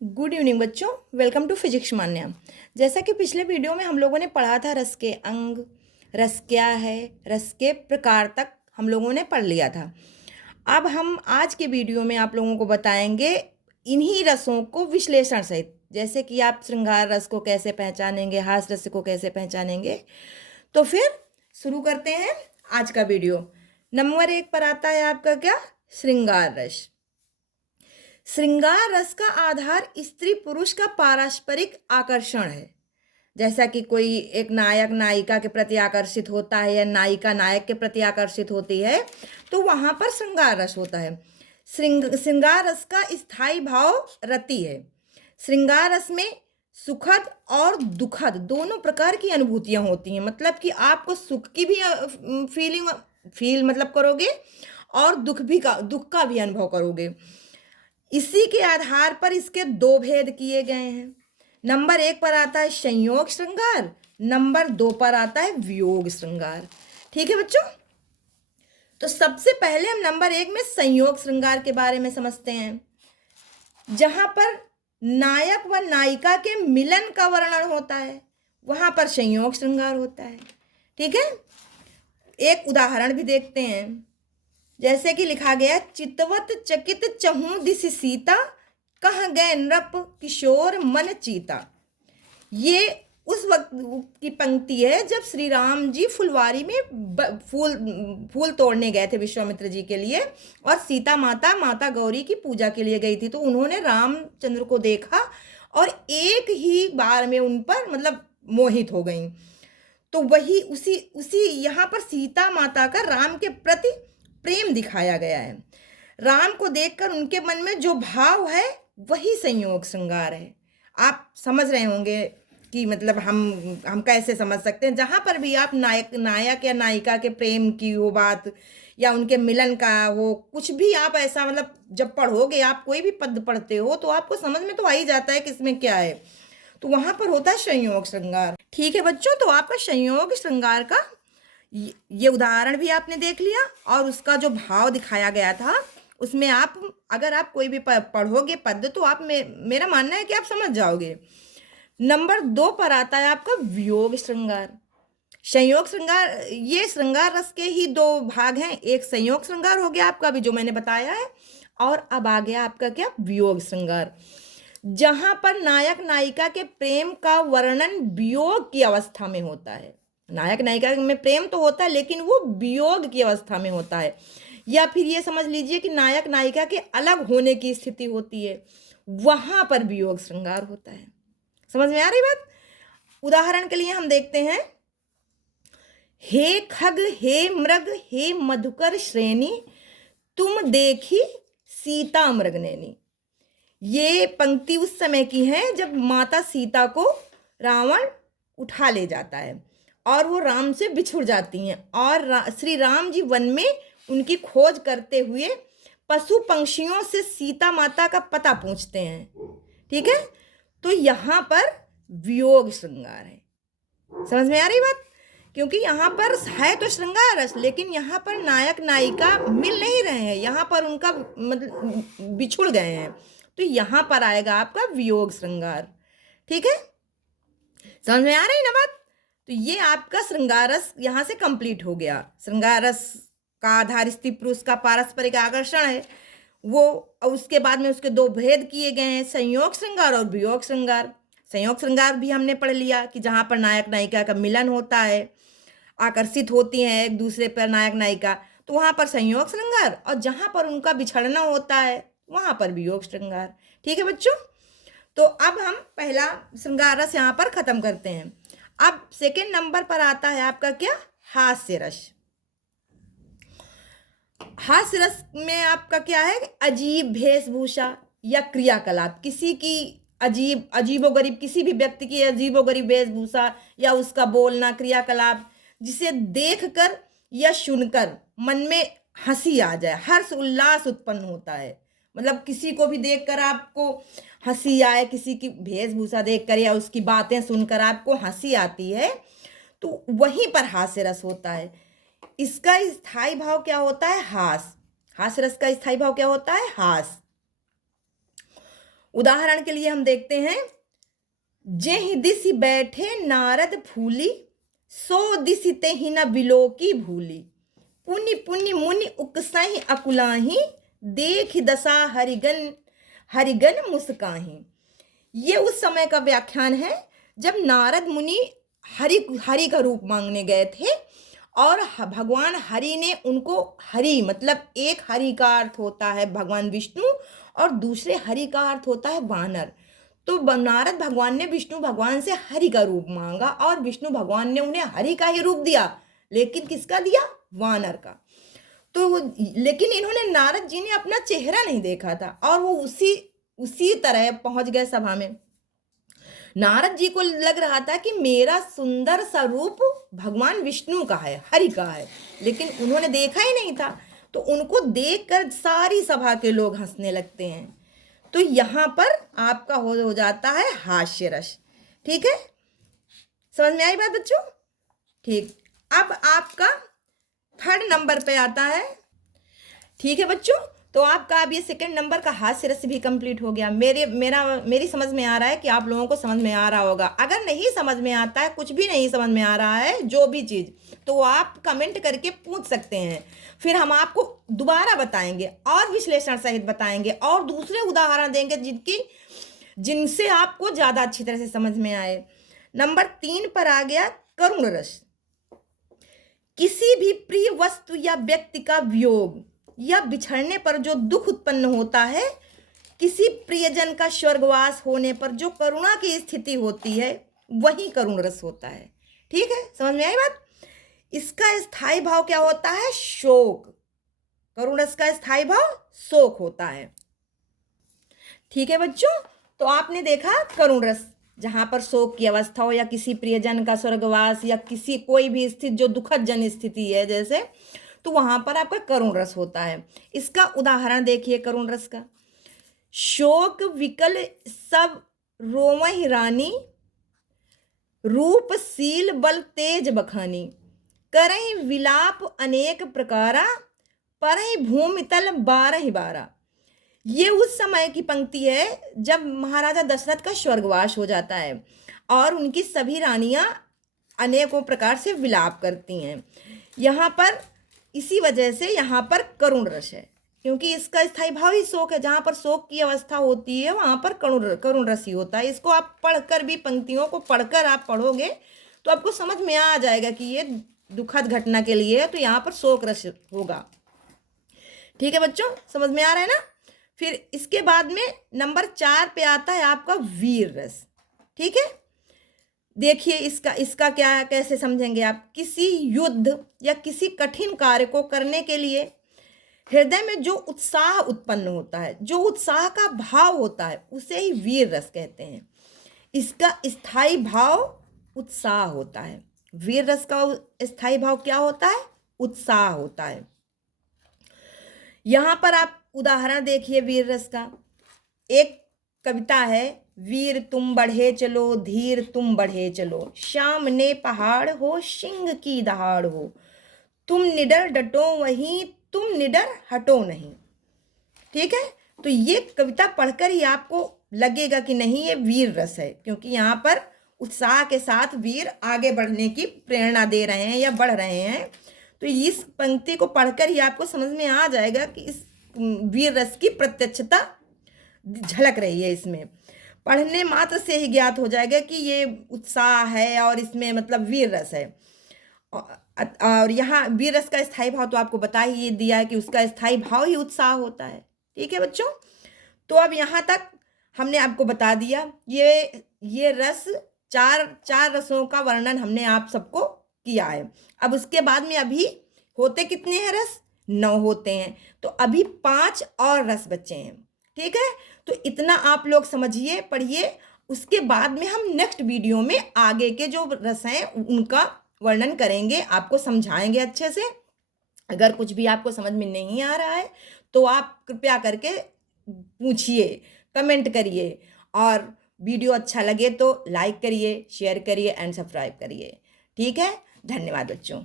Good evening बच्चों। Welcome to physics मान्या। जैसा कि पिछले वीडियो में हम लोगों ने पढ़ा था रस के अंग, रस क्या है, रस के प्रकार तक हम लोगों ने पढ़ लिया था। अब हम आज के वीडियो में आप लोगों को बताएंगे इन्हीं रसों को विश्लेषण सहित, जैसे कि आप श्रृंगार रस को कैसे पहचानेंगे, हास्य रस को कैसे पहचानेंगे। तो फिर शुरू करते हैं आज का वीडियो। नंबर 1 पर आता है आपका क्या? श्रृंगार रस। श्रृंगार रस का आधार स्त्री पुरुष का पारस्परिक आकर्षण है। जैसा कि कोई एक नायक नायिका के प्रति आकर्षित होता है या नायिका नायक के प्रति आकर्षित होती है, तो वहां पर श्रृंगार रस होता है। श्रृंगार रस का स्थायी भाव रति है। श्रृंगार रस में सुखद और दुखद दोनों प्रकार की अनुभूतियां होती हैं। मतलब कि आपको सुख की भी फील मतलब करोगे और दुख का भी अनुभव करोगे। इसी के आधार पर इसके दो भेद किए गए हैं। नंबर 1 पर आता है संयोग श्रृंगार, नंबर 2 पर आता है वियोग श्रृंगार। ठीक है बच्चों, तो सबसे पहले हम नंबर 1 में संयोग श्रृंगार के बारे में समझते हैं, जहां पर नायक व नायिका के मिलन का वर्णन होता है, वहां पर संयोग श्रृंगार होता है। ठीक है, एक उदाहरण भी देखते हैं। जैसे कि लिखा गया, चितवत चकित चहु दिस सीता, कह गए नृप किशोर मन चीता। ये उस वक्त की पंक्ति है जब श्री राम जी फुलवारी में फूल तोड़ने गए थे विश्वामित्र जी के लिए, और सीता माता गौरी की पूजा के लिए गई थी। तो उन्होंने रामचंद्र को देखा और एक ही बार में उन पर मतलब मोहित हो गई। तो वही उसी उसी यहाँ पर सीता माता का राम के प्रति प्रेम दिखाया गया है। राम को देखकर उनके मन में जो भाव है वही संयोग श्रृंगार है। आप समझ रहे होंगे कि मतलब हम कैसे समझ सकते हैं। जहां पर भी आप नायक या नायिका के प्रेम की वो बात या उनके मिलन का वो कुछ भी आप ऐसा मतलब जब पढ़ोगे, आप कोई भी पद पढ़ते हो तो आपको समझ में तो आ ही जाता है कि इसमें क्या है। तो वहां पर होता है संयोग श्रृंगार। ठीक है बच्चों, तो आपका संयोग श्रृंगार का ये उदाहरण भी आपने देख लिया और उसका जो भाव दिखाया गया था उसमें आप अगर आप कोई भी पढ़ोगे पद तो आप मेरा मानना है कि आप समझ जाओगे। नंबर 2 पर आता है आपका वियोग श्रृंगार। संयोग श्रृंगार, ये श्रृंगार रस के ही दो भाग हैं। एक संयोग श्रृंगार हो गया आपका, अभी जो मैंने बताया है, और अब आ गया आपका क्या? वियोग श्रृंगार, जहां पर नायक नायिका के प्रेम का वर्णन वियोग की अवस्था में होता है। नायक नायिका में प्रेम तो होता है लेकिन वो वियोग की अवस्था में होता है। या फिर ये समझ लीजिए कि नायक नायिका के अलग होने की स्थिति होती है, वहां पर वियोग श्रृंगार होता है। समझ में आ रही बात? उदाहरण के लिए हम देखते हैं, हे खग हे मृग हे मधुकर श्रेणी, तुम देखी सीता मृगनैनी। ये पंक्ति उस समय की है जब माता सीता को रावण उठा ले जाता है और वो राम से बिछुड़ जाती हैं, और श्री राम जी वन में उनकी खोज करते हुए पशु पंक्षियों से सीता माता का पता पूछते हैं। ठीक है, तो यहाँ पर वियोग श्रृंगार है। समझ में आ रही बात? क्योंकि यहाँ पर है तो श्रृंगार रस, लेकिन यहाँ पर नायक नायिका मिल नहीं रहे हैं, यहाँ पर उनका मतलब बिछुड़ गए हैं, तो यहाँ पर आएगा आपका वियोग श्रृंगार। ठीक है, समझ में आ रही ना बात? तो ये आपका श्रृंगार रस यहाँ से कंप्लीट हो गया। श्रृंगार रस का आधार स्त्री पुरुष का पारस्परिक आकर्षण है वो। उसके बाद में उसके दो भेद किए गए हैं, संयोग श्रृंगार और वियोग श्रृंगार। संयोग श्रृंगार भी हमने पढ़ लिया कि जहाँ पर नायक नायिका का मिलन होता है, आकर्षित होती हैं एक दूसरे पर नायक नायिका, तो वहाँ पर संयोग श्रृंगार, और जहाँ पर उनका बिछड़ना होता है वहाँ पर वियोग श्रृंगार। ठीक है बच्चों, तो अब हम पहला श्रृंगार रस यहाँ पर खत्म करते हैं। अब सेकेंड नंबर पर आता है आपका क्या? हास्य रस। हास्य रस में आपका क्या है? अजीब वेशभूषा या क्रियाकलाप, किसी की अजीबोगरीब, किसी भी व्यक्ति की अजीबोगरीब वेशभूषा या उसका बोलना, क्रियाकलाप, जिसे देखकर या सुनकर मन में हंसी आ जाए, हर्ष उल्लास उत्पन्न होता है। मतलब किसी को भी देखकर आपको हंसी आए, किसी की वेशभूषा देखकर या उसकी बातें सुनकर आपको हंसी आती है, तो वहीं पर हास्य रस होता है। इसका स्थायी भाव क्या होता है? हास। हास्य रस का स्थायी भाव क्या होता है? हास। उदाहरण के लिए हम देखते हैं, जेहि दिसि बैठे नारद फूली, सो दिसि तेहि न बिलोकी भूली। पुनि पुनि मुनि उकसहि अकुलाही, देख दशा हरिगन मुस्काही। ये उस समय का व्याख्यान है जब नारद मुनि हरि का रूप मांगने गए थे और भगवान हरि ने उनको, हरि मतलब एक हरि का अर्थ होता है भगवान विष्णु और दूसरे हरि का अर्थ होता है वानर। तो नारद भगवान ने विष्णु भगवान से हरि का रूप मांगा और विष्णु भगवान ने उन्हें हरि का ही रूप दिया, लेकिन किसका दिया? वानर का। तो लेकिन इन्होंने, नारद जी ने अपना चेहरा नहीं देखा था और वो उसी तरह पहुंच गए सभा में। नारद जी को लग रहा था कि मेरा सुंदर सा रूप भगवान विष्णु का है, हरि का है, लेकिन उन्होंने देखा ही नहीं था। तो उनको देखकर सारी सभा के लोग हंसने लगते हैं। तो यहाँ पर आपका हो जाता है हास्य रस। ठीक है, समझ में आई बात बच्चों? ठीक, अब आपका 3rd नंबर पे आता है। ठीक है बच्चों, तो आपका अब ये 2nd नंबर का हास्य रस भी कंप्लीट हो गया। मेरी समझ में आ रहा है कि आप लोगों को समझ में आ रहा होगा। अगर नहीं समझ में आता है, कुछ भी नहीं समझ में आ रहा है, जो भी चीज़, तो आप कमेंट करके पूछ सकते हैं, फिर हम आपको दोबारा बताएंगे और विश्लेषण सहित बताएंगे और दूसरे उदाहरण देंगे जिनसे आपको ज़्यादा अच्छी तरह से समझ में आए। नंबर 3 पर आ गया करुण रस। किसी भी प्रिय वस्तु या व्यक्ति का वियोग या बिछड़ने पर जो दुख उत्पन्न होता है, किसी प्रियजन का स्वर्गवास होने पर जो करुणा की स्थिति होती है, वही करुण रस होता है। ठीक है, समझ में आई बात? इसका स्थायी भाव क्या होता है? शोक। करुण रस का स्थायी भाव शोक होता है। ठीक है बच्चों, तो आपने देखा करुण रस, जहां पर शोक की अवस्था हो या किसी प्रियजन का स्वर्गवास या किसी कोई भी स्थिति जो दुखद जन स्थिति है जैसे, तो वहां पर आपका करुण रस होता है। इसका उदाहरण देखिए करुण रस का। शोक विकल सब रोमहि रानी, रूप सील बल तेज बखानी, करहि विलाप अनेक प्रकारा, परहि भूमि तल 12 ये उस समय की पंक्ति है जब महाराजा दशरथ का स्वर्गवास हो जाता है और उनकी सभी रानियां अनेकों प्रकार से विलाप करती हैं। यहाँ पर इसी वजह से यहाँ पर करुण रस है, क्योंकि इसका स्थायी भाव ही शोक है। जहाँ पर शोक की अवस्था होती है वहाँ पर करुण रस ही होता है। इसको आप पढ़कर भी, पंक्तियों को पढ़कर आप पढ़ोगे तो आपको समझ में आ जाएगा कि ये दुखद घटना के लिए है, तो यहाँ पर शोक रस होगा। ठीक है बच्चों, समझ में आ रहा है ना? फिर इसके बाद में नंबर 4 पे आता है आपका वीर रस। ठीक है, देखिए इसका क्या, कैसे समझेंगे आप? किसी युद्ध या किसी कठिन कार्य को करने के लिए हृदय में जो उत्साह उत्पन्न होता है, जो उत्साह का भाव होता है, उसे ही वीर रस कहते हैं। इसका स्थायी भाव उत्साह होता है। वीर रस का स्थायी भाव क्या होता है? उत्साह होता है। यहाँ पर आप उदाहरण देखिए वीर रस का। एक कविता है, वीर तुम बढ़े चलो, धीर तुम बढ़े चलो, सामने पहाड़ हो, सिंह की दहाड़ हो, तुम निडर डटो वहीं, तुम निडर हटो नहीं। ठीक है, तो ये कविता पढ़कर ही आपको लगेगा कि नहीं ये वीर रस है, क्योंकि यहाँ पर उत्साह के साथ वीर आगे बढ़ने की प्रेरणा दे रहे हैं या बढ़ रहे हैं। तो इस पंक्ति को पढ़कर ही आपको समझ में आ जाएगा कि इस वीर रस की प्रत्यक्षता झलक रही है। इसमें पढ़ने मात्र से ही ज्ञात हो जाएगा कि ये उत्साह है और इसमें मतलब वीर रस है। और यहाँ वीर रस का स्थायी भाव तो आपको बता ही दिया है कि उसका स्थायी भाव ही उत्साह होता है। ठीक है बच्चों, तो अब यहाँ तक हमने आपको बता दिया। ये रस चार रसों का वर्णन हमने आप सबको किया है। अब उसके बाद में अभी होते कितने हैं रस? 9 होते हैं। तो अभी 5 और रस बचे हैं। ठीक है, तो इतना आप लोग समझिए, पढ़िए। उसके बाद में हम नेक्स्ट वीडियो में आगे के जो रस हैं उनका वर्णन करेंगे, आपको समझाएंगे अच्छे से। अगर कुछ भी आपको समझ में नहीं आ रहा है तो आप कृपया करके पूछिए, कमेंट करिए, और वीडियो अच्छा लगे तो लाइक करिए, शेयर करिए एंड सब्सक्राइब करिए। ठीक है, धन्यवाद बच्चों।